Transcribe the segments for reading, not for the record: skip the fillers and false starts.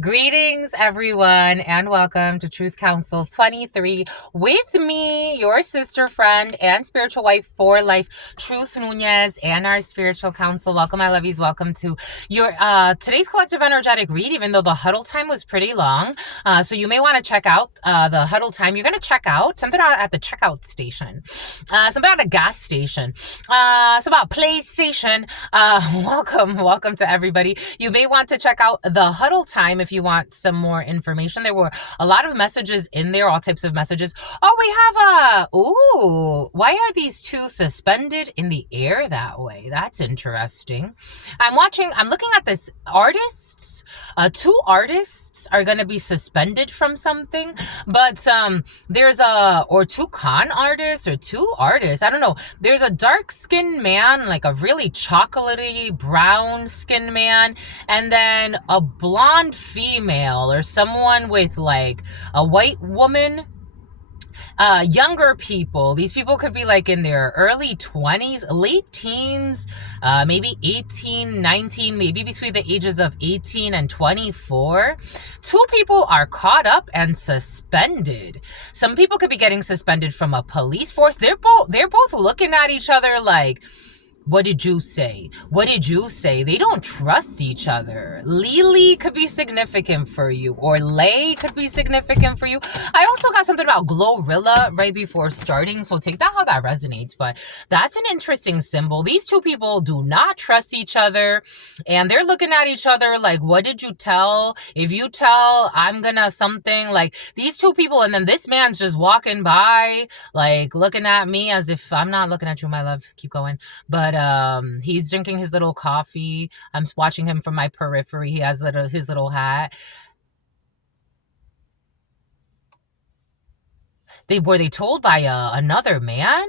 Greetings, everyone, and welcome to Truth Council 23 with me, your sister, friend, and spiritual wife for life, Truth Nuñez, and our spiritual council. Welcome, my lovies. Welcome to your today's collective energetic read, even though the huddle time was pretty long. So you may want to check out the huddle time. You're going to check out something at the checkout station, something at a gas station, something about PlayStation. Welcome to everybody. You may want to check out the huddle time if you want some more information. There were a lot of messages in there, all types of messages. Oh, why are these two suspended in the air that way? That's interesting. I'm looking at this artists. Two artists are going to be suspended from something, but or two con artists or two artists. I don't know. There's a dark skinned man, like a really chocolatey brown skinned man, and then a blonde female or someone with like a white woman. Younger people. These people could be like in their early 20s, late teens, maybe 18, 19, maybe between the ages of 18 and 24. Two people are caught up and suspended. Some people could be getting suspended from a police force. They're both looking at each other like, what did you say? What did you say? They don't trust each other. Lily could be significant for you, or Lay could be significant for you. I also got something about Glorilla right before starting, so take that how that resonates. But that's an interesting symbol. These two people do not trust each other, and they're looking at each other like, what did you tell? If you tell, I'm gonna something. Like, these two people, and then this man's just walking by, like, looking at me as if I'm not looking at you, my love. Keep going. But he's drinking his little coffee. I'm watching him from my periphery. He has his little hat. Were they told by another man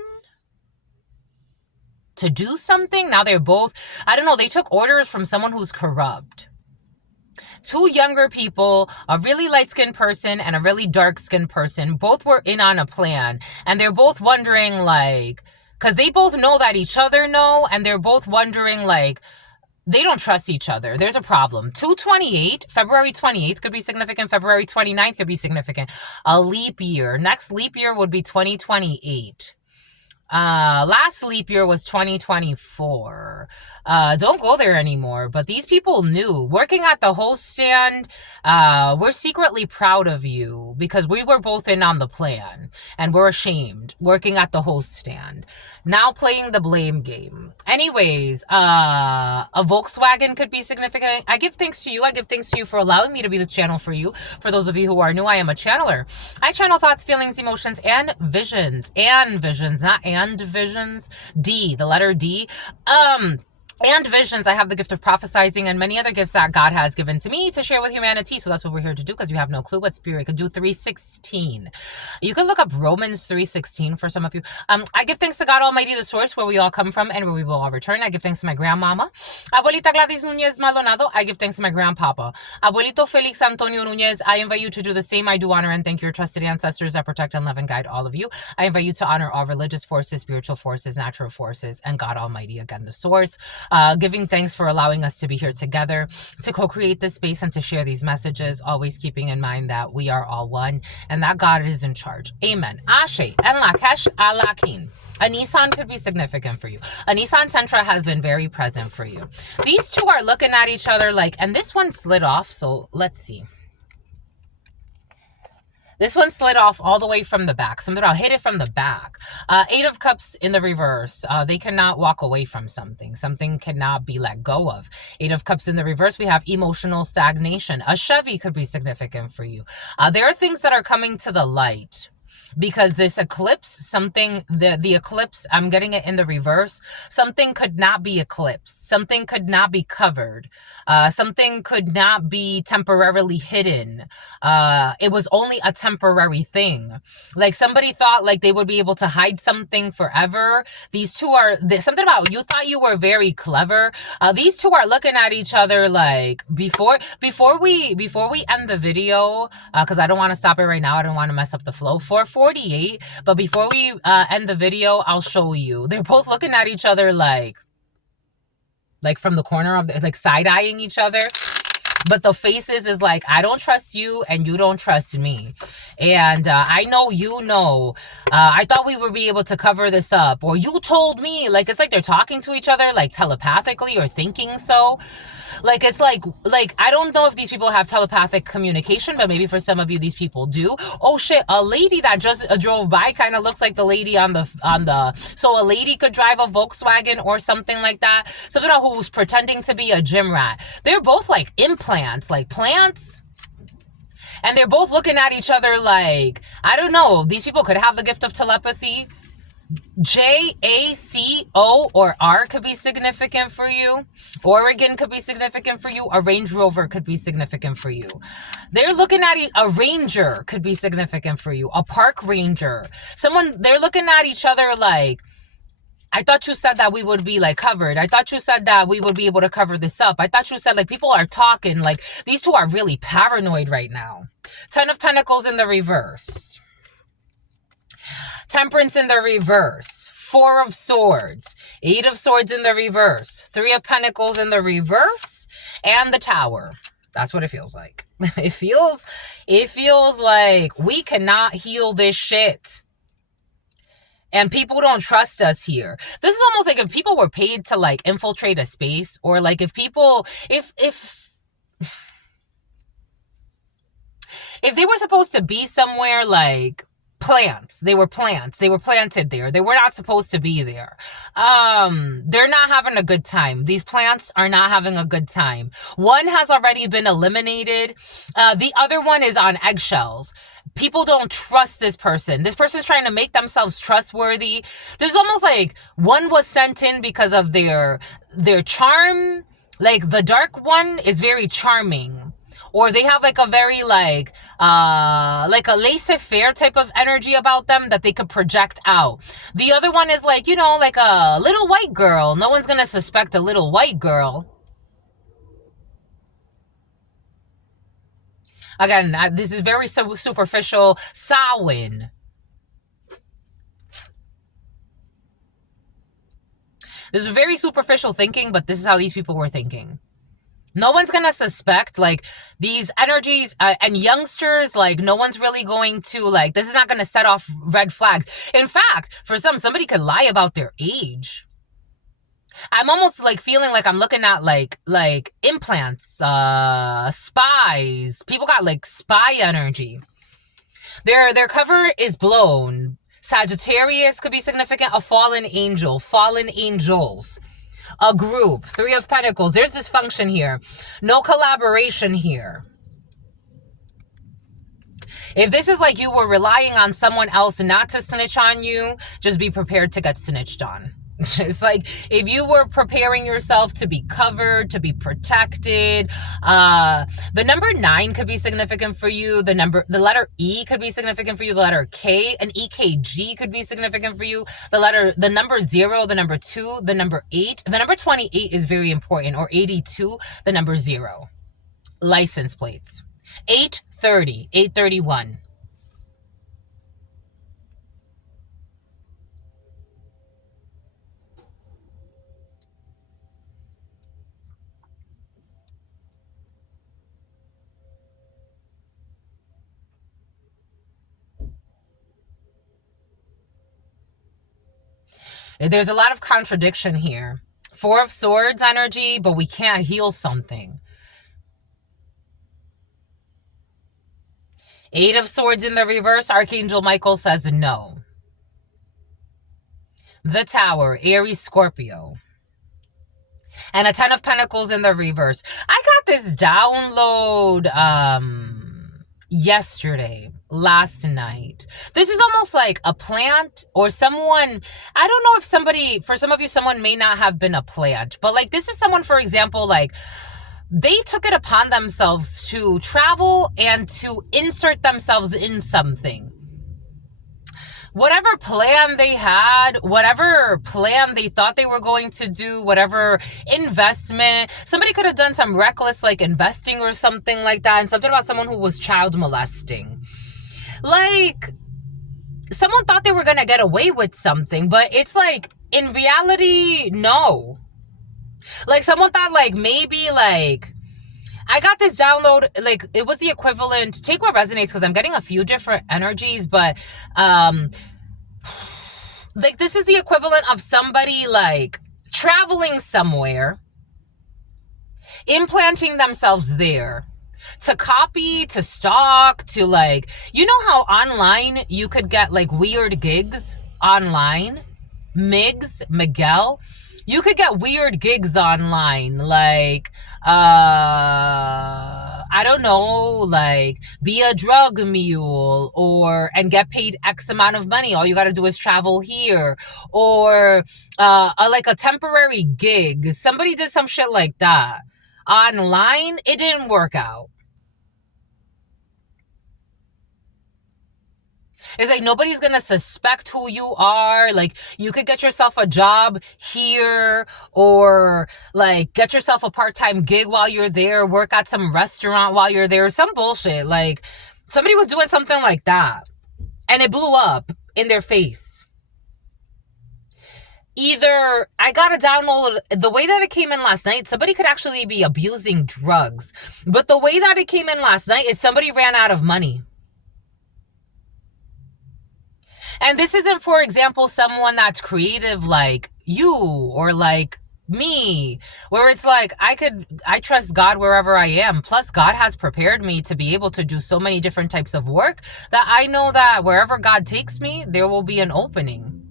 to do something? Now they're both, I don't know, they took orders from someone who's corrupt. Two younger people, a really light-skinned person and a really dark-skinned person, both were in on a plan, and they're both wondering, like, because they both know that each other know, and they're both wondering, like, they don't trust each other. There's a problem. 2/28, February 28th could be significant. February 29th could be significant. A leap year. Next leap year would be 2028. Last leap year was 2024. Don't go there anymore. But these people knew. Working at the host stand, we're secretly proud of you because we were both in on the plan and we're ashamed. Working at the host stand. Now playing the blame game. Anyways, a Volkswagen could be significant. I give thanks to you. I give thanks to you for allowing me to be the channel for you. For those of you who are new, I am a channeler. I channel thoughts, feelings, emotions, and visions. And visions, not and visions. D, the letter D. And visions. I have the gift of prophesizing and many other gifts that God has given to me to share with humanity. So that's what we're here to do, because you have no clue what spirit could do. 3:16. You could look up Romans 3:16 for some of you. I give thanks to God Almighty, the source where we all come from and where we will all return. I give thanks to my grandmama, Abuelita Gladys Nuñez Maldonado. I give thanks to my grandpapa, Abuelito Felix Antonio Nuñez. I invite you to do the same. I do honor and thank your trusted ancestors that protect and love and guide all of you. I invite you to honor all religious forces, spiritual forces, natural forces, and God Almighty, again, the source. Giving thanks for allowing us to be here together, to co-create this space and to share these messages, always keeping in mind that we are all one and that God is in charge. Amen. Ashe. En Lakesh Alakin. A Nissan could be significant for you. A Nissan Sentra has been very present for you. These two are looking at each other like, and this one slid off, so let's see. This one slid off all the way from the back. Something about hit it from the back. Eight of Cups in the reverse. They cannot walk away from something. Something cannot be let go of. Eight of Cups in the reverse. We have emotional stagnation. A Chevy could be significant for you. There are things that are coming to the light. Because this eclipse, the eclipse, I'm getting it in the reverse. Something could not be eclipsed. Something could not be covered. Something could not be temporarily hidden. It was only a temporary thing. Like somebody thought like they would be able to hide something forever. These two are, something about you thought you were very clever. These two are looking at each other like before we end the video, because I don't want to stop it right now. I don't want to mess up the flow. 4:48, but before we end the video, I'll show you. They're both looking at each other like from the corner of like side-eyeing each other. But the faces is like, I don't trust you and you don't trust me. And I know you know. I thought we would be able to cover this up. Or you told me. Like, it's like they're talking to each other, like telepathically or thinking so. Like, it's like, I don't know if these people have telepathic communication, but maybe for some of you, these people do. Oh shit, a lady that just drove by kind of looks like the lady on the, so a lady could drive a Volkswagen or something like that. Somebody who's pretending to be a gym rat. They're both like implants, like plants. And they're both looking at each other like, I don't know, these people could have the gift of telepathy. JACO or R could be significant for you. Oregon could be significant for you. A Range Rover could be significant for you. They're looking at a ranger could be significant for you. A park ranger. They're looking at each other like, I thought you said that we would be like covered. I thought you said that we would be able to cover this up. I thought you said, like, people are talking. Like, these two are really paranoid right now. 10 of Pentacles in the reverse. Temperance in the reverse. 4 of Swords. 8 of Swords in the reverse. 3 of Pentacles in the reverse. And the Tower. That's what it feels like. It feels like we cannot heal this shit. And people don't trust us here. This is almost like if people were paid to like infiltrate a space, or like if people, if they were supposed to be somewhere like plants, they were planted there. They were not supposed to be there. They're not having a good time. These plants are not having a good time. One has already been eliminated. The other one is on eggshells. People don't trust this person. This person's trying to make themselves trustworthy. There's almost like one was sent in because of their charm. Like the dark one is very charming. Or they have like a very like a laissez-faire type of energy about them that they could project out. The other one is like, you know, like a little white girl. No one's gonna suspect a little white girl. Again, this is very superficial. Samhain. This is very superficial thinking, but this is how these people were thinking. No one's going to suspect, like, these energies, and youngsters, like, no one's really going to, like, this is not going to set off red flags. In fact, for somebody could lie about their age. I'm almost like feeling like I'm looking at like implants, spies. People got like spy energy. Their cover is blown. Sagittarius could be significant. A fallen angel, fallen angels, a group. 3 of Pentacles. There's dysfunction here. No collaboration here. If this is like you were relying on someone else not to snitch on you, just be prepared to get snitched on. It's like if you were preparing yourself to be covered, to be protected. The number 9 could be significant for you. The letter E could be significant for you. The letter K, an EKG could be significant for you. The number 0, the number 2, the number 8. The number 28 is very important, or 82, the number 0. License plates. 830, 831. There's a lot of contradiction here. 4 of Swords energy, but we can't heal something. 8 of Swords in the reverse. Archangel Michael says no. The Tower, Aries, Scorpio. And a 10 of Pentacles in the reverse. I got this download yesterday, last night. This is almost like a plant or someone. I don't know if somebody, for some of you, someone may not have been a plant, but like this is someone, for example, like they took it upon themselves to travel and to insert themselves in something. Whatever plan they had, whatever plan they thought they were going to do, whatever investment, somebody could have done some reckless like investing or something like that, and something about someone who was child molesting. Like, someone thought they were going to get away with something, but it's like, in reality, no. Like, someone thought like maybe like, I got this download, like, it was the equivalent, take what resonates, because I'm getting a few different energies, but, like, this is the equivalent of somebody, like, traveling somewhere, implanting themselves there, to copy, to stalk, to, like, you know how online you could get, like, weird gigs online? Miguel, you could get weird gigs online, like, I don't know, like, be a drug mule, or, and get paid X amount of money. All you got to do is travel here, or, like a temporary gig. Somebody did some shit like that online. It didn't work out. It's like nobody's gonna suspect who you are. Like, you could get yourself a job here, or like get yourself a part-time gig while you're there, work at some restaurant while you're there, some bullshit. Like, somebody was doing something like that and it blew up in their face. Either I got to download, the way that it came in last night, somebody could actually be abusing drugs. But the way that it came in last night is somebody ran out of money. And this isn't, for example, someone that's creative like you or like me, where it's like, I trust God wherever I am. Plus, God has prepared me to be able to do so many different types of work that I know that wherever God takes me, there will be an opening.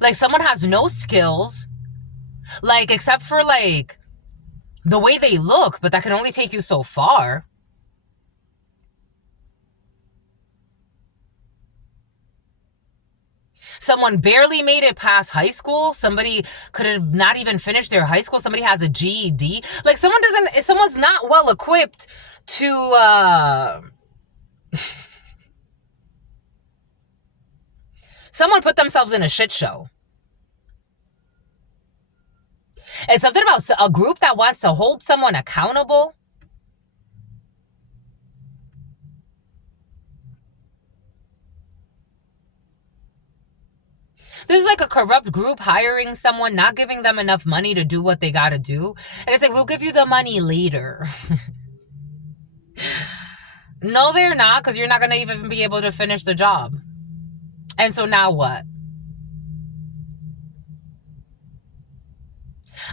Like, someone has no skills, like, except for like the way they look, but that can only take you so far. Someone barely made it past high school. Somebody could have not even finished their high school. Somebody has a GED. Like, someone's not well equipped to, someone put themselves in a shit show. And something about a group that wants to hold someone accountable. This is like a corrupt group hiring someone, not giving them enough money to do what they got to do. And it's like, we'll give you the money later. No, they're not, because you're not going to even be able to finish the job. And so now what?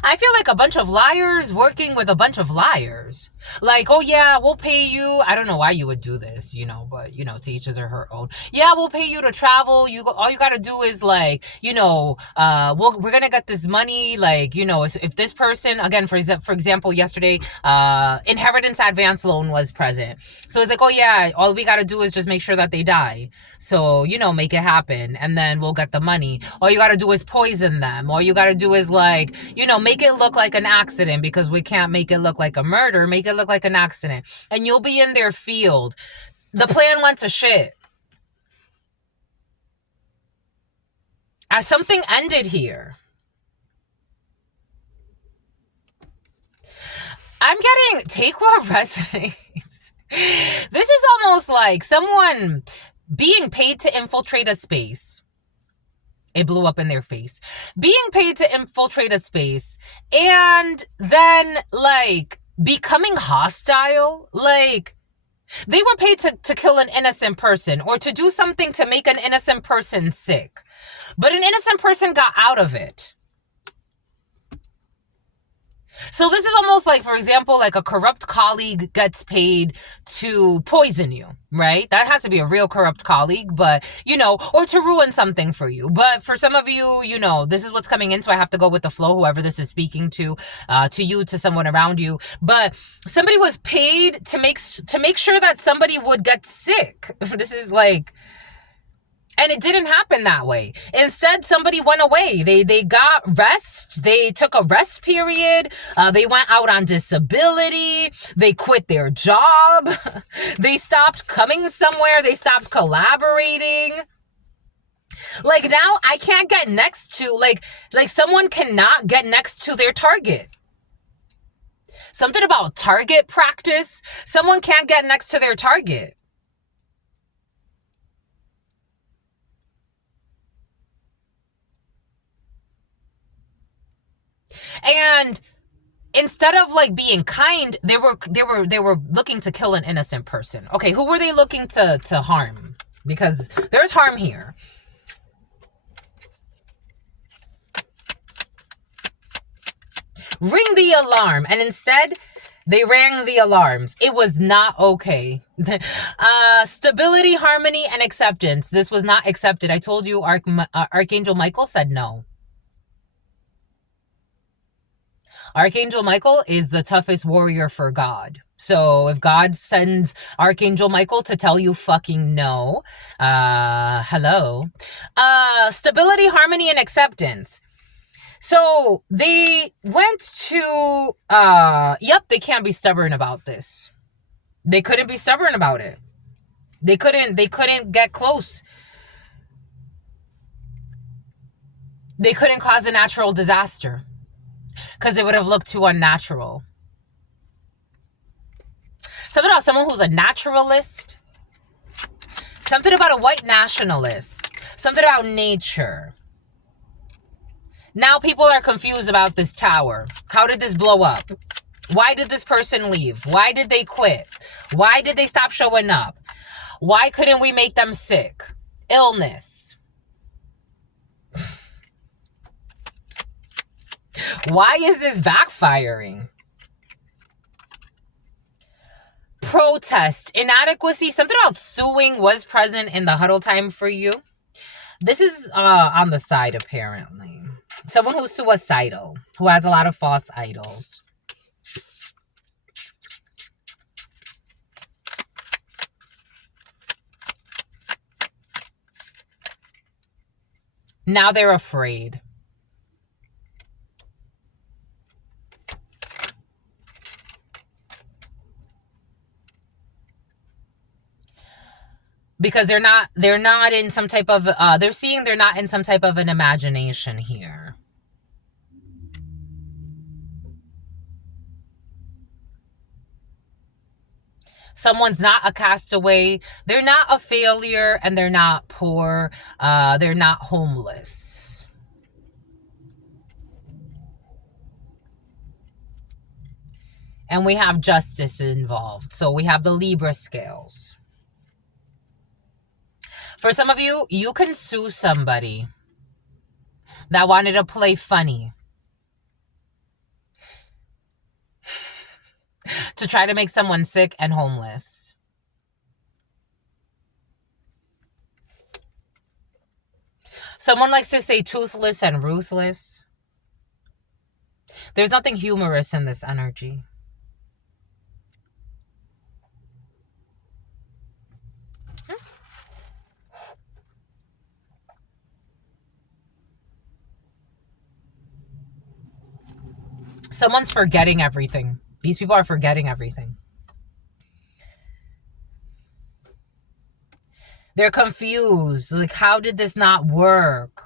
I feel like a bunch of liars working with a bunch of liars. Like, oh yeah, we'll pay you. I don't know why you would do this, but to each his or her own. Yeah, we'll pay you to travel. All you got to do is, like, we're going to get this money. Like, if this person, again, for example, yesterday, inheritance advance loan was present. So it's like, oh yeah, all we got to do is just make sure that they die. So, make it happen. And then we'll get the money. All you got to do is poison them. All you got to do is, like, make it look like an accident, because we can't make it look like a murder. Make it look like an accident. And you'll be in their field. The plan went to shit. As something ended here. I'm getting, take what resonates. This is almost like someone being paid to infiltrate a space. It blew up in their face. Being paid to infiltrate a space and then, like, becoming hostile. Like, they were paid to kill an innocent person or to do something to make an innocent person sick. But an innocent person got out of it. So this is almost like, for example, like a corrupt colleague gets paid to poison you, right? That has to be a real corrupt colleague, but, or to ruin something for you. But for some of you, this is what's coming in, so I have to go with the flow, whoever this is speaking to you, to someone around you. But somebody was paid to make sure that somebody would get sick. This is like... And it didn't happen that way. Instead, somebody went away. They got rest. They took a rest period. They went out on disability. They quit their job. They stopped coming somewhere. They stopped collaborating. Like, now I can't get next to, like someone cannot get next to their target. Something about target practice. Someone can't get next to their target. And instead of like being kind, they were looking to kill an innocent person. Okay, who were they looking to harm? Because there's harm here. Ring the alarm. And instead, they rang the alarms. It was not okay. Stability, harmony, and acceptance. This was not accepted. I told you Archangel Michael said no. Archangel Michael is the toughest warrior for God. So if God sends Archangel Michael to tell you fucking no, hello. Stability, harmony, and acceptance. So they went to, they can't be stubborn about this. They couldn't be stubborn about it. They couldn't get close. They couldn't cause a natural disaster because it would have looked too unnatural. Something about someone who's a naturalist. Something about a white nationalist. Something about nature. Now people are confused about this tower. How did this blow up? Why did this person leave? Why did they quit? Why did they stop showing up? Why couldn't we make them sick? Illness. Why is this backfiring? Protest. Inadequacy. Something about suing was present in the huddle time for you. This is on the side, apparently. Someone who's suicidal, who has a lot of false idols. Now they're afraid. Because they're not in some type of, they're seeing they're not in some type of an imagination here. Someone's not a castaway. They're not a failure, and they're not poor. They're not homeless. And we have justice involved. So we have the Libra scales. For some of you, you can sue somebody that wanted to play funny to try to make someone sick and homeless. Someone likes to say toothless and ruthless. There's nothing humorous in this energy. Someone's forgetting everything. These people are forgetting everything. They're confused. Like, how did this not work?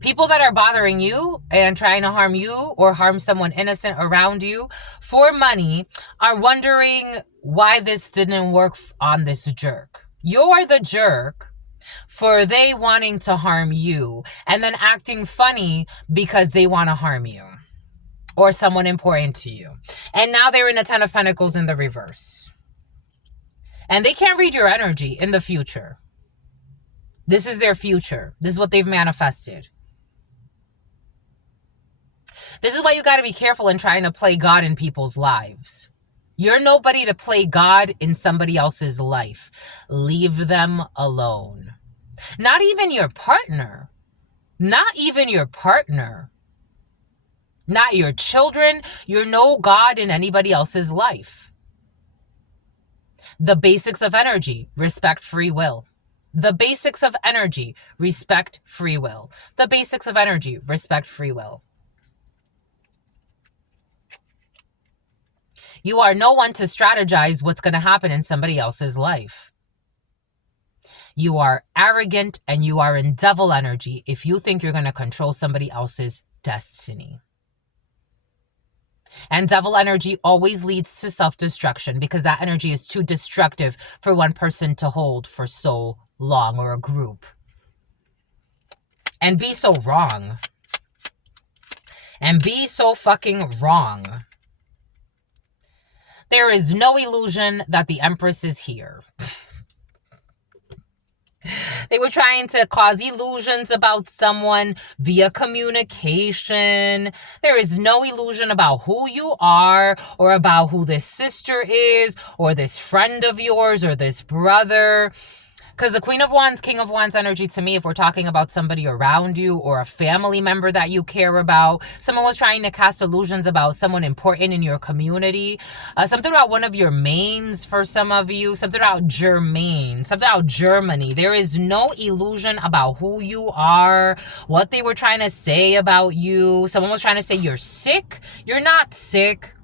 People that are bothering you and trying to harm you or harm someone innocent around you for money are wondering why this didn't work on this jerk. You're the jerk for they wanting to harm you and then acting funny because they want to harm you or someone important to you. And now they're in a 10 of Pentacles in the reverse. And they can't read your energy in the future. This is their future. This is what they've manifested. This is why you got to be careful in trying to play God in people's lives. You're nobody to play God in somebody else's life. Leave them alone. Not even your partner. Not even your partner. Not your children. You're no God in anybody else's life. The basics of energy, respect free will. The basics of energy, respect free will. The basics of energy, respect free will. You are no one to strategize what's going to happen in somebody else's life. You are arrogant and you are in devil energy if you think you're going to control somebody else's destiny. And devil energy always leads to self-destruction because that energy is too destructive for one person to hold for so long, or a group. And be so wrong. And be so fucking wrong. There is no illusion that the Empress is here. They were trying to cause illusions about someone via communication. There is no illusion about who you are or about who this sister is or this friend of yours or this brother. Because the Queen of Wands, King of Wands energy to me, if we're talking about somebody around you or a family member that you care about, someone was trying to cast illusions about someone important in your community, something about one of your mains for some of you, something about Germain, something about Germany. There is no illusion about who you are, what they were trying to say about you. Someone was trying to say you're sick. You're not sick.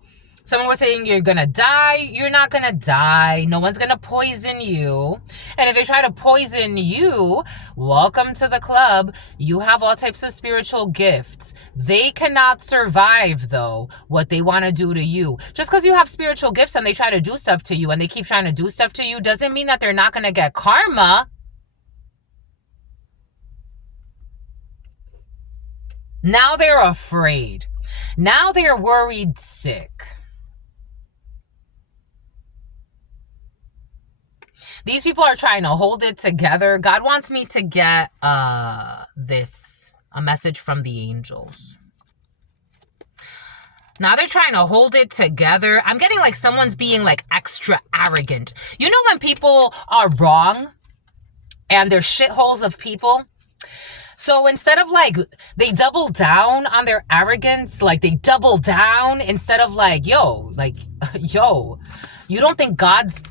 Someone was saying you're gonna die. You're not gonna die. No one's gonna poison you. And if they try to poison you, welcome to the club. You have all types of spiritual gifts. They cannot survive, though, what they want to do to you. Just because you have spiritual gifts and they try to do stuff to you and they keep trying to do stuff to you doesn't mean that they're not gonna get karma. Now they're afraid. Now they're worried sick. These people are trying to hold it together. God wants me to get a message from the angels. Now they're trying to hold it together. I'm getting like someone's being like extra arrogant. You know when people are wrong and they're shitholes of people? So instead of like, they double down on their arrogance, like they double down instead of like, yo, you don't think God's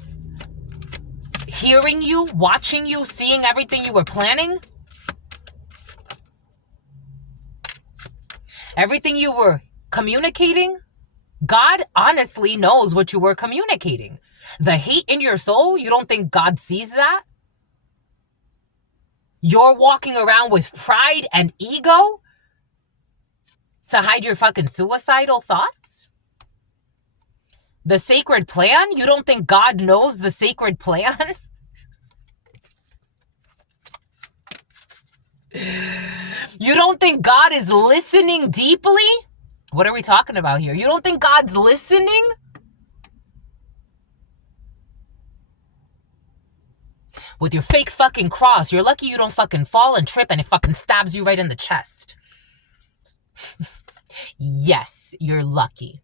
hearing you, watching you, seeing everything you were planning? Everything you were communicating? God honestly knows what you were communicating. The hate in your soul, you don't think God sees that? You're walking around with pride and ego to hide your fucking suicidal thoughts? The sacred plan? You don't think God knows the sacred plan? You don't think God is listening deeply? What are we talking about here? You don't think God's listening? With your fake fucking cross, you're lucky you don't fucking fall and trip and it fucking stabs you right in the chest. Yes, you're lucky.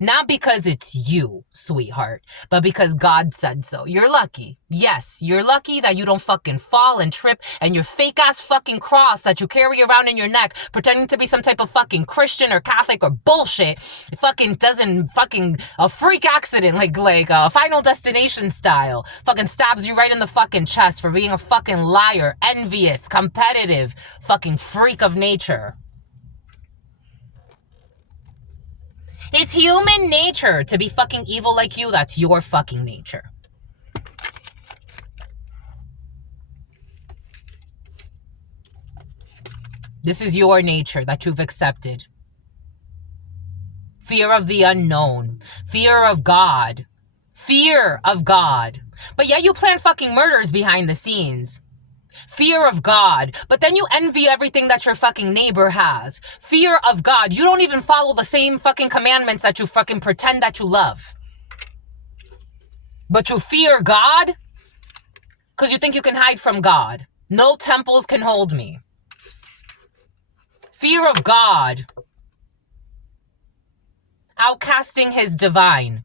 Not because it's you, sweetheart, but because God said so. You're lucky. Yes, you're lucky that you don't fucking fall and trip and your fake ass fucking cross that you carry around in your neck pretending to be some type of fucking Christian or Catholic or bullshit. It fucking doesn't fucking a freak accident like a Final Destination style. Fucking stabs you right in the fucking chest for being a fucking liar, envious, competitive, fucking freak of nature. It's human nature to be fucking evil like you. That's your fucking nature. This is your nature that you've accepted. Fear of the unknown. Fear of God. Fear of God. But yet you plan fucking murders behind the scenes. Fear of God. But then you envy everything that your fucking neighbor has. Fear of God. You don't even follow the same fucking commandments that you fucking pretend that you love. But you fear God? Because you think you can hide from God. No temples can hold me. Fear of God. Outcasting his divine.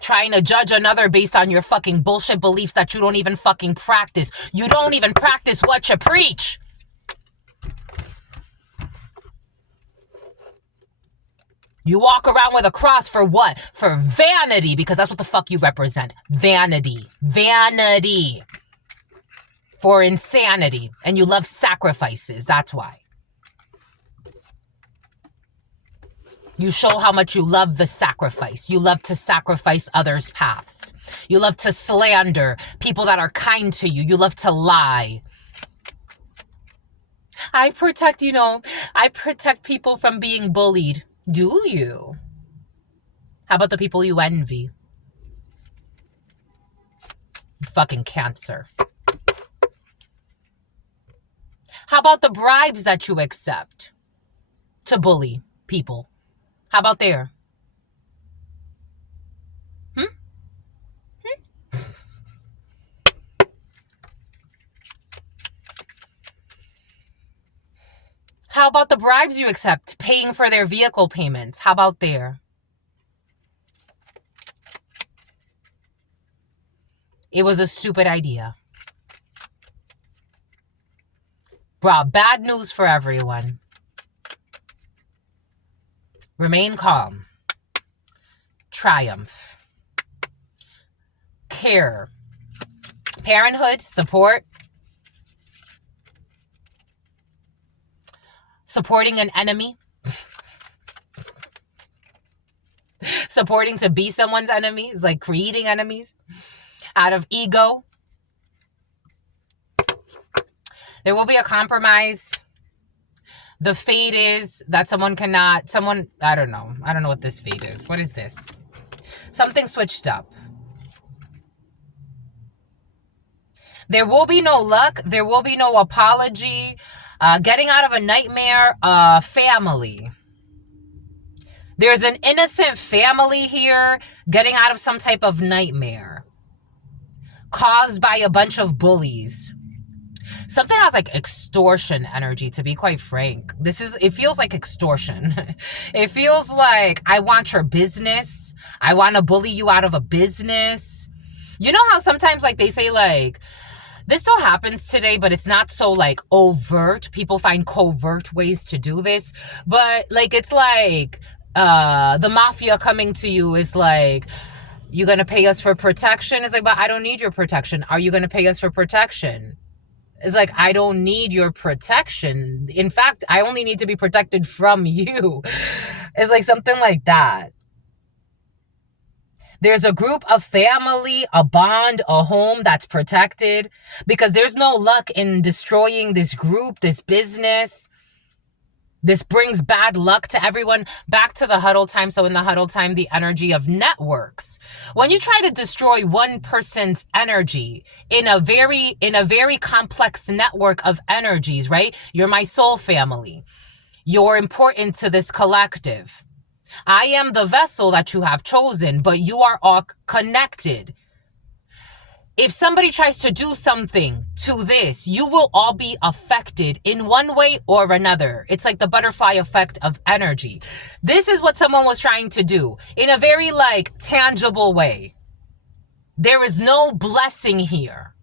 Trying to judge another based on your fucking bullshit beliefs that you don't even fucking practice. You don't even practice what you preach. You walk around with a cross for what? For vanity, because that's what the fuck you represent. Vanity. Vanity. For insanity. And you love sacrifices. That's why. You show how much you love the sacrifice. You love to sacrifice others' paths. You love to slander people that are kind to you. You love to lie. I protect people from being bullied. Do you? How about the people you envy? Fucking Cancer. How about the bribes that you accept to bully people? How about there? How about the bribes you accept, paying for their vehicle payments? How about there? It was a stupid idea. Brought bad news for everyone. Remain calm. Triumph. Care. Parenthood. Support. Supporting an enemy. Supporting to be someone's enemy is like creating enemies out of ego. There will be a compromise. The fate is that I don't know what this fate is. What is this? Something switched up. There will be no luck. There will be no apology. Getting out of a nightmare. Family. There's an innocent family here getting out of some type of nightmare caused by a bunch of bullies. Something has like extortion energy, to be quite frank. It feels like extortion. It feels like I want your business. I want to bully you out of a business. You know how sometimes like they say like, this still happens today, but it's not so like overt. People find covert ways to do this. But like, it's like the mafia coming to you is like, you gonna pay us for protection? It's like, but I don't need your protection. Are you gonna pay us for protection? It's like, I don't need your protection. In fact, I only need to be protected from you. It's like something like that. There's a group, a family, a bond, a home that's protected because there's no luck in destroying this group, this business. This brings bad luck to everyone. Back to the huddle time. So in the huddle time, the energy of networks. When you try to destroy one person's energy in a very complex network of energies, right? You're my soul family. You're important to this collective. I am the vessel that you have chosen, but you are all connected. If somebody tries to do something to this, you will all be affected in one way or another. It's like the butterfly effect of energy. This is what someone was trying to do in a very like tangible way. There is no blessing here.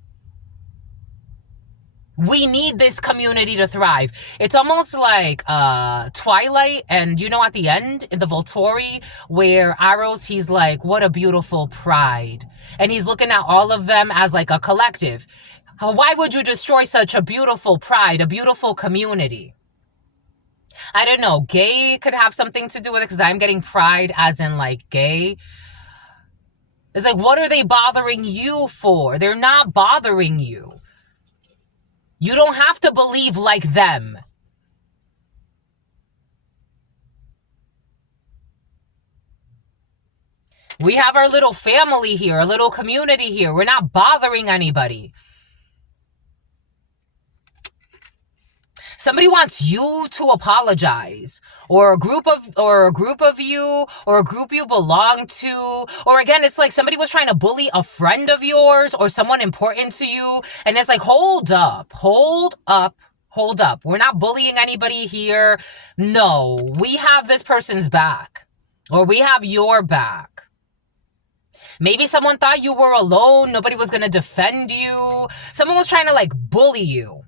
We need this community to thrive. It's almost like Twilight, and you know at the end, in the Volturi, where Arrows, he's like, what a beautiful pride. And he's looking at all of them as like a collective. Why would you destroy such a beautiful pride, a beautiful community? I don't know. Gay could have something to do with it because I'm getting pride as in like gay. It's like, what are they bothering you for? They're not bothering you. You don't have to believe like them. We have our little family here, a little community here. We're not bothering anybody. Somebody wants you to apologize, or a group of you, or a group you belong to, or again, it's like somebody was trying to bully a friend of yours or someone important to you, and it's like, hold up. We're not bullying anybody here. No, we have this person's back, or we have your back. Maybe someone thought you were alone. Nobody was going to defend you. Someone was trying to like bully you.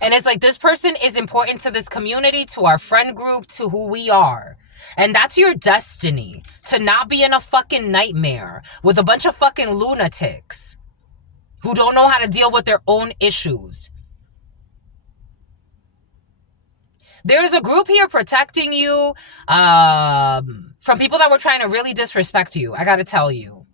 And it's like, this person is important to this community, to our friend group, to who we are. And that's your destiny, to not be in a fucking nightmare with a bunch of fucking lunatics who don't know how to deal with their own issues. There's a group here protecting you from people that were trying to really disrespect you. I got to tell you.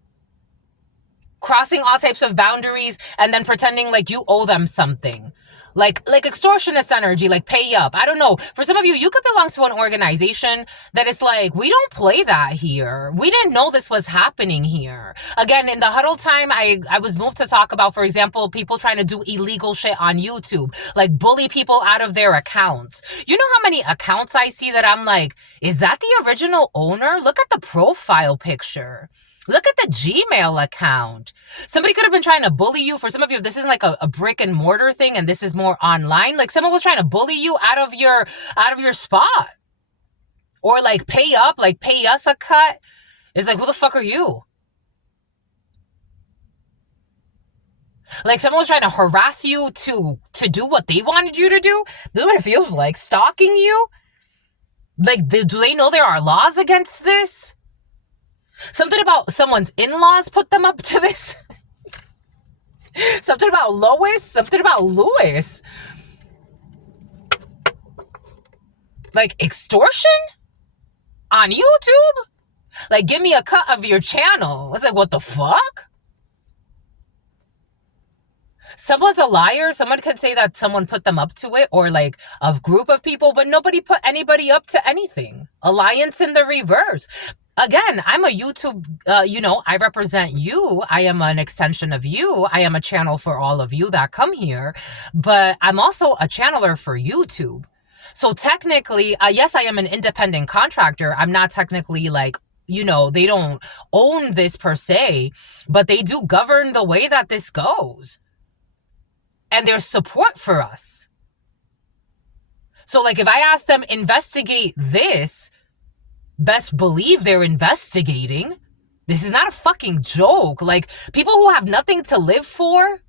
crossing all types of boundaries and then pretending like you owe them something. Like extortionist energy, like pay up. I don't know. For some of you, you could belong to an organization that is like, we don't play that here. We didn't know this was happening here. Again, in the huddle time, I was moved to talk about, for example, people trying to do illegal shit on YouTube, like bully people out of their accounts. You know how many accounts I see that I'm like, is that the original owner? Look at the profile picture. Look at the Gmail account. Somebody could have been trying to bully you. For some of you, this isn't like a brick and mortar thing and this is more online. Like someone was trying to bully you out of your spot. Or like pay up, like pay us a cut. It's like, who the fuck are you? Like someone was trying to harass you to do what they wanted you to do. This is what it feels like. Stalking you. Like, do they know there are laws against this? Something about someone's in-laws put them up to this. Something about Lois. Something about Louis. Like extortion? On YouTube? Like, give me a cut of your channel. It's like, what the fuck? Someone's a liar. Someone could say that someone put them up to it, or like a group of people, but nobody put anybody up to anything. Alliance in the reverse. Again, I'm a YouTube, I represent you. I am an extension of you. I am a channel for all of you that come here, but I'm also a channeler for YouTube. So technically, yes, I am an independent contractor. I'm not technically like, they don't own this per se, but they do govern the way that this goes. And there's support for us. So like if I ask them, investigate this, best believe they're investigating. This is not a fucking joke. Like people who have nothing to live for,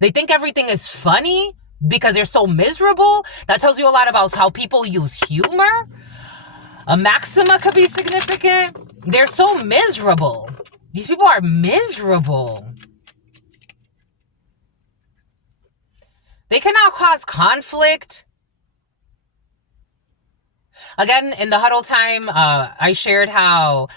they think everything is funny because they're so miserable. That tells you a lot about how people use humor. A maxima could be significant. They're so miserable. These people are miserable. They cannot cause conflict. Again, in the huddle time, I shared how,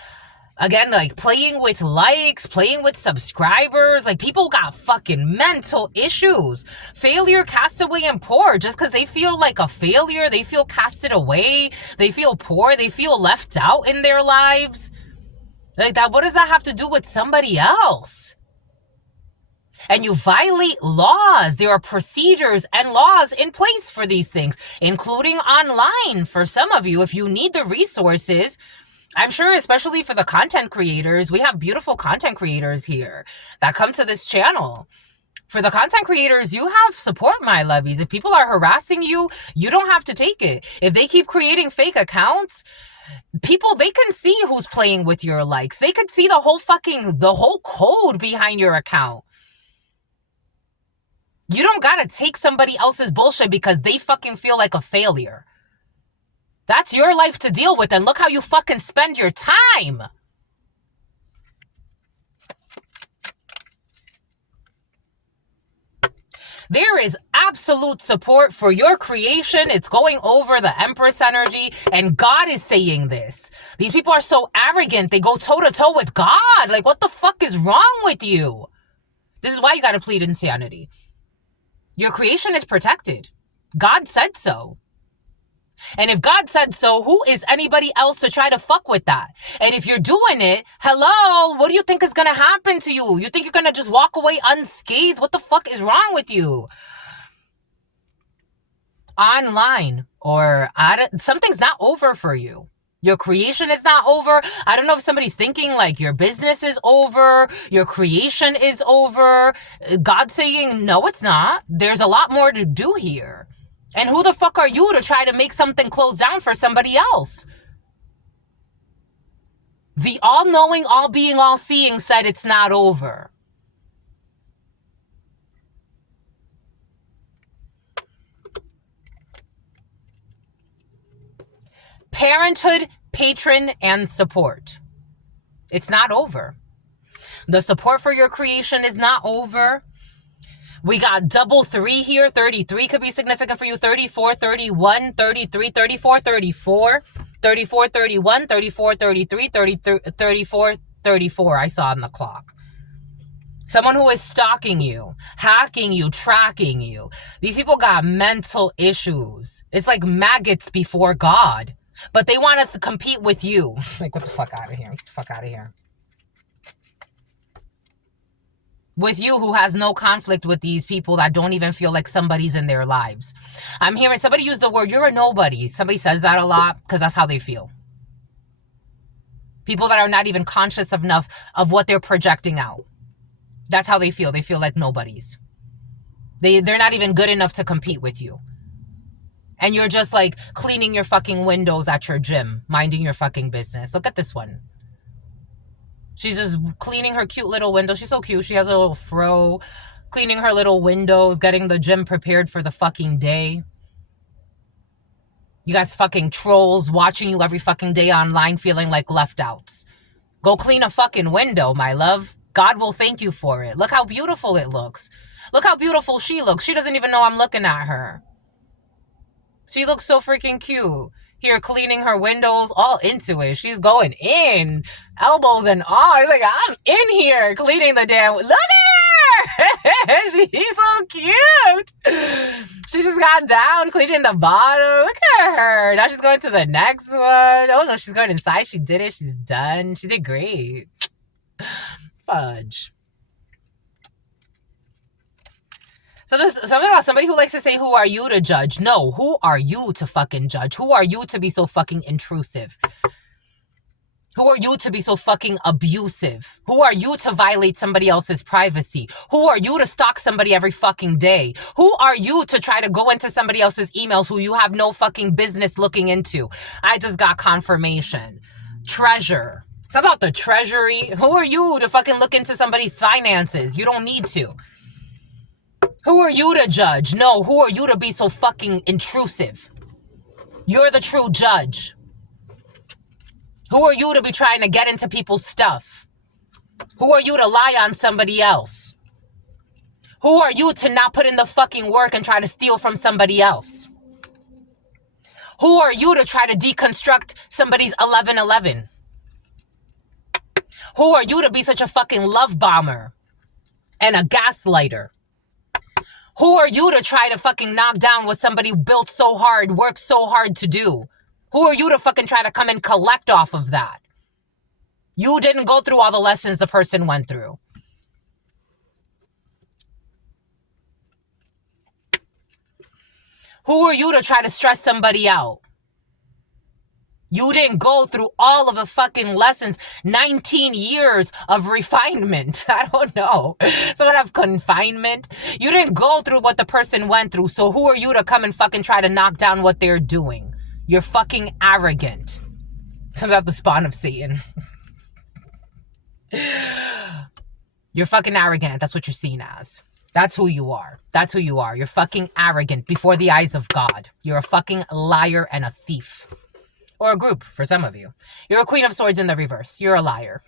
again, like playing with likes, playing with subscribers, like people got fucking mental issues. Failure, castaway, and poor. Just because they feel like a failure, they feel casted away, they feel poor, they feel left out in their lives. Like that, what does that have to do with somebody else? And you violate laws. There are procedures and laws in place for these things, including online for some of you. If you need the resources, I'm sure, especially for the content creators, we have beautiful content creators here that come to this channel. For the content creators, you have support, my lovies. If people are harassing you, you don't have to take it. If they keep creating fake accounts, people, they can see who's playing with your likes. They could see the whole code behind your account. You don't gotta take somebody else's bullshit because they fucking feel like a failure. That's your life to deal with, and look how you fucking spend your time. There is absolute support for your creation. It's going over the Empress energy, and God is saying this. These people are so arrogant. They go toe-to-toe with God. Like, what the fuck is wrong with you? This is why you gotta plead insanity. Your creation is protected. God said so. And if God said so, who is anybody else to try to fuck with that? And if you're doing it, hello, what do you think is going to happen to you? You think you're going to just walk away unscathed? What the fuck is wrong with you? Online or something's not over for you. Your creation is not over. I don't know if somebody's thinking like your business is over, your creation is over. God's saying, no, it's not. There's a lot more to do here. And who the fuck are you to try to make something close down for somebody else? The all-knowing, all-being, all-seeing said it's not over. Parenthood, patron, and support. It's not over. The support for your creation is not over. We got double 3 here. 33 could be significant for you. 34, 31, 33, 34, 34, 34, 31, 34, 33, 34, 34 I saw on the clock. Someone who is stalking you, hacking you, tracking you. These people got mental issues. It's like maggots before God. But they want to compete with you. Like, what the fuck out of here? Get the fuck out of here. With you, who has no conflict with these people that don't even feel like somebody's in their lives. I'm hearing somebody use the word, you're a nobody. Somebody says that a lot because that's how they feel. People that are not even conscious enough of what they're projecting out. That's how they feel. They feel like nobodies. They're not even good enough to compete with you. And you're just like cleaning your fucking windows at your gym, minding your fucking business. Look at this one. She's just cleaning her cute little windows. She's so cute. She has a little fro, cleaning her little windows, getting the gym prepared for the fucking day. You guys fucking trolls watching you every fucking day online feeling like left outs. Go clean a fucking window, my love. God will thank you for it. Look how beautiful it looks. Look how beautiful she looks. She doesn't even know I'm looking at her. She looks so freaking cute. Here, cleaning her windows, all into it. She's going in. Elbows and all. He's like, I'm in here cleaning the damn... Look at her! She's so cute. She just got down, cleaning the bottom. Look at her. Now she's going to the next one. Oh, no, she's going inside. She did it. She's done. She did great. Fudge. So there's something about somebody who likes to say, who are you to judge? No, who are you to fucking judge? Who are you to be so fucking intrusive? Who are you to be so fucking abusive? Who are you to violate somebody else's privacy? Who are you to stalk somebody every fucking day? Who are you to try to go into somebody else's emails who you have no fucking business looking into? I just got confirmation. Treasure. It's about the treasury. Who are you to fucking look into somebody's finances? You don't need to. Who are you to judge? No, who are you to be so fucking intrusive? You're the true judge. Who are you to be trying to get into people's stuff? Who are you to lie on somebody else? Who are you to not put in the fucking work and try to steal from somebody else? Who are you to try to deconstruct somebody's 1111? Who are you to be such a fucking love bomber and a gaslighter? Who are you to try to fucking knock down what somebody built so hard, worked so hard to do? Who are you to fucking try to come and collect off of that? You didn't go through all the lessons the person went through. Who are you to try to stress somebody out? You didn't go through all of the fucking lessons. 19 years of refinement. I don't know. Someone have confinement. You didn't go through what the person went through. So who are you to come and fucking try to knock down what they're doing? You're fucking arrogant. Something about the spawn of Satan. You're fucking arrogant. That's what you're seen as. That's who you are. That's who you are. You're fucking arrogant before the eyes of God. You're a fucking liar and a thief. Or a group, for some of you. You're a Queen of Swords in the reverse. You're a liar.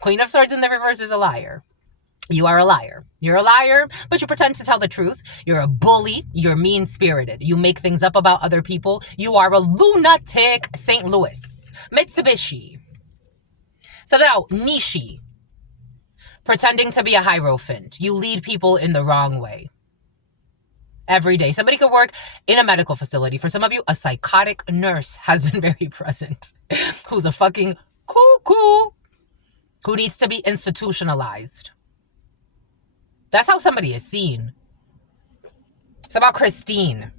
Queen of Swords in the reverse is a liar. You are a liar. You're a liar, but you pretend to tell the truth. You're a bully. You're mean-spirited. You make things up about other people. You are a lunatic. St. Louis. Mitsubishi. So now, Nishi. Pretending to be a Hierophant. You lead people in the wrong way. Every day. Somebody could work in a medical facility. For some of you, a psychotic nurse has been very present. Who's a fucking cuckoo. Who needs to be institutionalized. That's how somebody is seen. It's about Christine.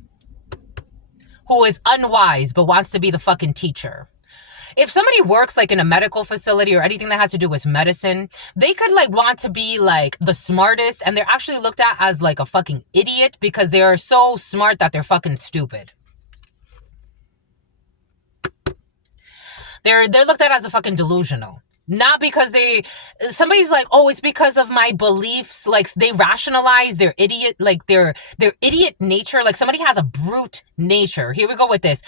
Who is unwise but wants to be the fucking teacher. If somebody works like in a medical facility or anything that has to do with medicine, they could like want to be like the smartest, and they're actually looked at as like a fucking idiot because they are so smart that they're fucking stupid. They're looked at as a fucking delusional. Not because somebody's like, oh, it's because of my beliefs. Like they rationalize their idiot, like their idiot nature. Like somebody has a brute nature. Here we go with this.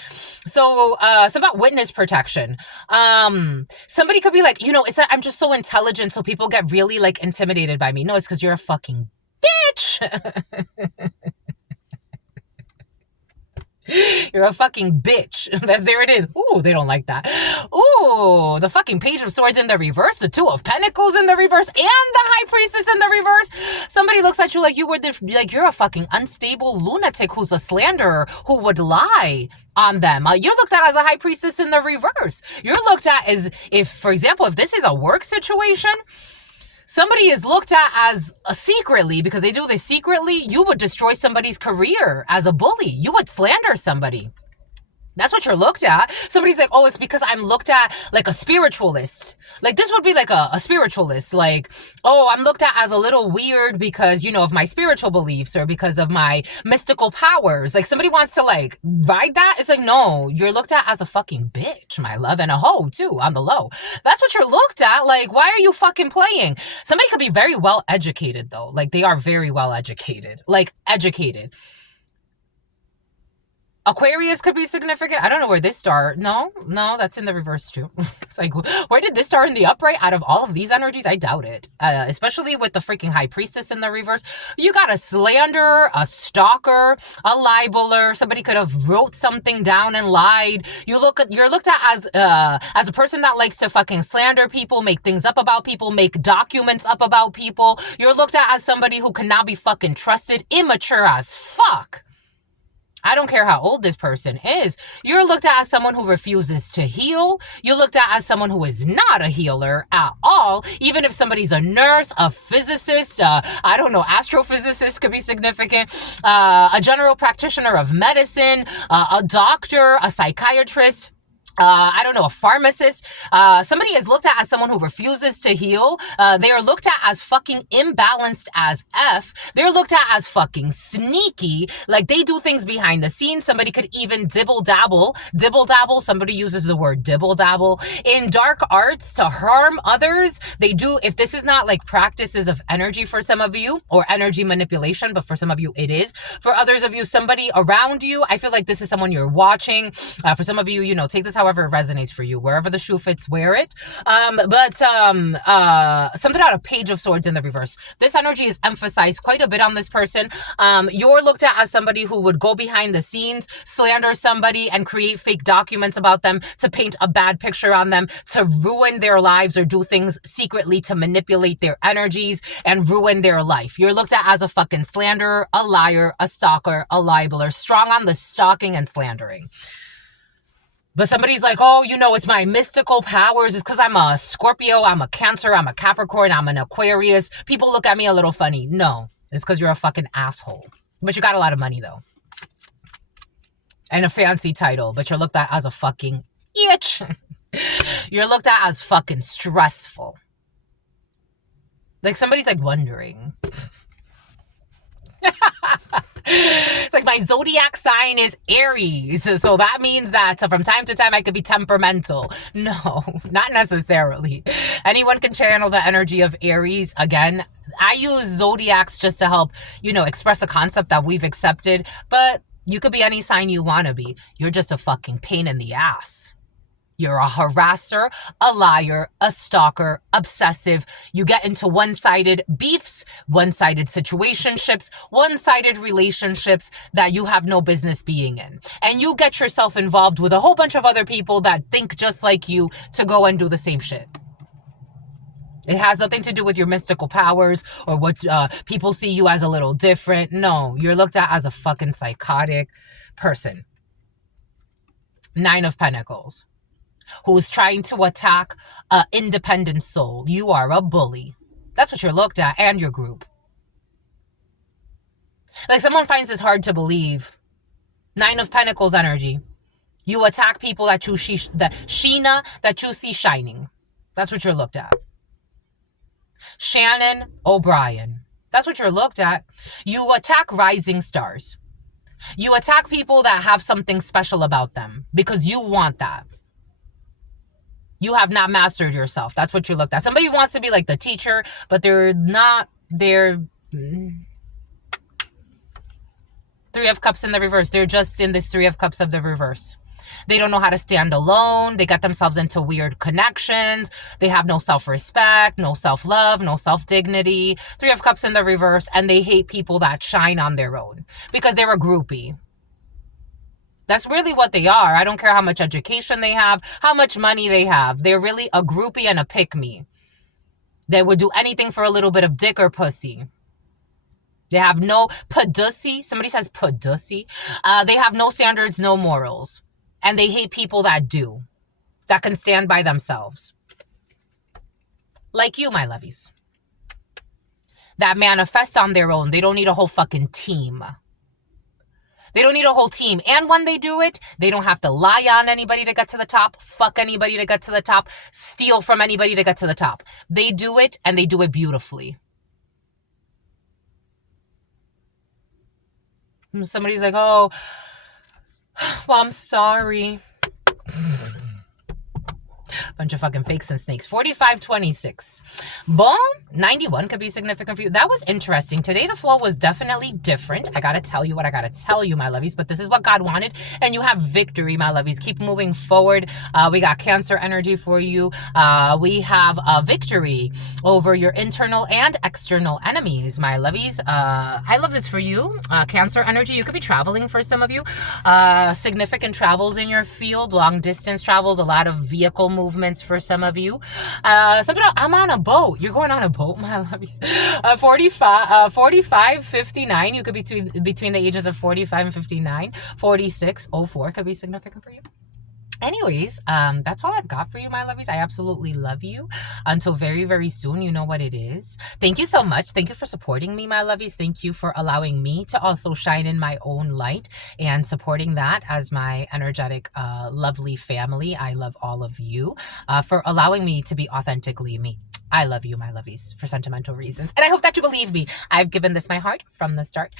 So it's about witness protection. Somebody could be like, it's that I'm just so intelligent, so people get really like intimidated by me. No, it's because you're a fucking bitch. You're a fucking bitch. There it is. Ooh, they don't like that. Ooh, the fucking Page of Swords in the reverse, the Two of Pentacles in the reverse, and the High Priestess in the reverse. Somebody looks at you like like you're a fucking unstable lunatic who's a slanderer who would lie on them. You're looked at as a High Priestess in the reverse. You're looked at as if, for example, if this is a work situation, somebody is looked at as secretly, because they do this secretly, you would destroy somebody's career as a bully. You would slander somebody. That's what you're looked at. Somebody's like, oh, it's because I'm looked at like a spiritualist. Like, this would be like a spiritualist. Like, oh, I'm looked at as a little weird because, you know, of my spiritual beliefs or because of my mystical powers. Like, somebody wants to, like, ride that. It's like, no, you're looked at as a fucking bitch, my love, and a hoe, too, on the low. That's what you're looked at. Like, why are you fucking playing? Somebody could be very well educated, though. Like, they are very well educated. Like, educated. Aquarius could be significant. I don't know where this star... No, that's in the reverse too. It's like, where did this star in the upright out of all of these energies? I doubt it. Especially with the freaking High Priestess in the reverse. You got a slanderer, a stalker, a libeler. Somebody could have wrote something down and lied. You're looked at as a person that likes to fucking slander people, make things up about people, make documents up about people. You're looked at as somebody who cannot be fucking trusted, immature as fuck. I don't care how old this person is. You're looked at as someone who refuses to heal. You're looked at as someone who is not a healer at all. Even if somebody's a nurse, a physicist, I don't know, astrophysicist could be significant, a general practitioner of medicine, a doctor, a psychiatrist. I don't know, a pharmacist. Somebody is looked at as someone who refuses to heal. They are looked at as fucking imbalanced as F. They're looked at as fucking sneaky. Like, they do things behind the scenes. Somebody could even dibble-dabble. Dibble-dabble, somebody uses the word dibble-dabble. In dark arts to harm others, they do, if this is not like practices of energy for some of you, or energy manipulation, but for some of you it is. For others of you, somebody around you, I feel like this is someone you're watching. For some of you, you know, take this however it resonates for you. Wherever the shoe fits, wear it. Something out of Page of Swords in the reverse. This energy is emphasized quite a bit on this person. You're looked at as somebody who would go behind the scenes, slander somebody, and create fake documents about them to paint a bad picture on them, to ruin their lives or do things secretly to manipulate their energies and ruin their life. You're looked at as a fucking slanderer, a liar, a stalker, a libeler, strong on the stalking and slandering. But somebody's like, oh, you know, it's my mystical powers. It's because I'm a Scorpio, I'm a Cancer, I'm a Capricorn, I'm an Aquarius. People look at me a little funny. No, it's because you're a fucking asshole. But you got a lot of money, though. And a fancy title. But you're looked at as a fucking itch. You're looked at as fucking stressful. Like, somebody's like wondering. It's like my zodiac sign is Aries, so that means that from time to time I could be temperamental. No, not necessarily. Anyone can channel the energy of Aries. Again, I use zodiacs just to help, you know, express a concept that we've accepted, but you could be any sign you want to be. You're just a fucking pain in the ass. You're a harasser, a liar, a stalker, obsessive. You get into one-sided beefs, one-sided situationships, one-sided relationships that you have no business being in. And you get yourself involved with a whole bunch of other people that think just like you to go and do the same shit. It has nothing to do with your mystical powers or what people see you as a little different. No, you're looked at as a fucking psychotic person. 9 of Pentacles. Who's trying to attack an independent soul. You are a bully. That's what you're looked at, and your group. Like, someone finds this hard to believe. 9 of Pentacles energy. You attack people that you see shining. That's what you're looked at. Shannon O'Brien. That's what you're looked at. You attack rising stars. You attack people that have something special about them because you want that. You have not mastered yourself. That's what you looked at. Somebody wants to be like the teacher, but they're not. They're 3 of Cups in the reverse. They're just in this 3 of Cups of the reverse. They don't know how to stand alone. They got themselves into weird connections. They have no self-respect, no self-love, no self-dignity. 3 of Cups in the reverse. And they hate people that shine on their own because they're a groupie. That's really what they are. I don't care how much education they have, how much money they have. They're really a groupie and a pick-me. They would do anything for a little bit of dick or pussy. They have no pudussy. Somebody says pudussy. They have no standards, no morals. And they hate people that do, that can stand by themselves. Like you, my lovies. That manifest on their own. They don't need a whole fucking team. They don't need a whole team. And when they do it, they don't have to lie on anybody to get to the top, fuck anybody to get to the top, steal from anybody to get to the top. They do it, and they do it beautifully. Somebody's like, oh, well, I'm sorry. Bunch of fucking fakes and snakes. 4526. Boom. 91 could be significant for you. That was interesting. Today, the flow was definitely different. I got to tell you what I got to tell you, my lovies. But this is what God wanted. And you have victory, my lovies. Keep moving forward. We got Cancer energy for you. We have a victory over your internal and external enemies, my lovies. I love this for you. Cancer energy. You could be traveling for some of you. Significant travels in your field. Long distance travels. A lot of vehicle movements for some of you. I'm on a boat. You're going on a boat, my lovies. 45, 59. You could be between the ages of 45 and 59. 46, 04 could be significant for you. Anyways, that's all I've got for you, my lovies. I absolutely love you. Until very, very soon, you know what it is. Thank you so much. Thank you for supporting me, my lovies. Thank you for allowing me to also shine in my own light and supporting that as my energetic, lovely family. I love all of you for allowing me to be authentically me. I love you, my lovies, for sentimental reasons. And I hope that you believe me. I've given this my heart from the start.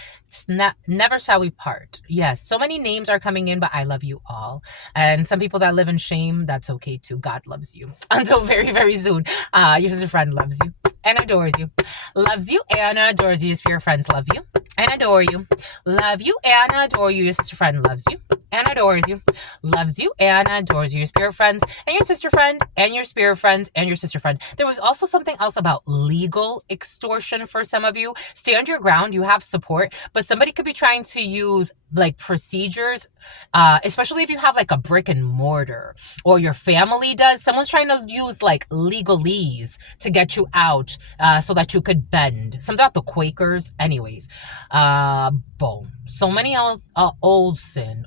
Never shall we part. Yes, so many names are coming in, but I love you all. And some people that live in shame, that's okay too. God loves you. Until very, very soon. Your sister friend loves you and adores you. Loves you and adores you. Your spirit friends love you and adore you. Love you and adore you. Your sister friend loves you and adores you. Loves you and adores you. Your spirit friends and your sister friend and your spirit friends and your sister friend. There was also something else about legal extortion for some of you. Stand your ground. You have support, but somebody could be trying to use like procedures, especially if you have like a brick and mortar or your family does. Someone's trying to use like legalese to get you out so that you could bend. Something about the Quakers. Anyways, boom. So many else. Olsen.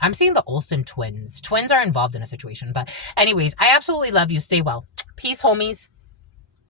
I'm seeing the Olsen twins. Twins are involved in a situation. But anyways, I absolutely love you. Stay well. Peace, homies.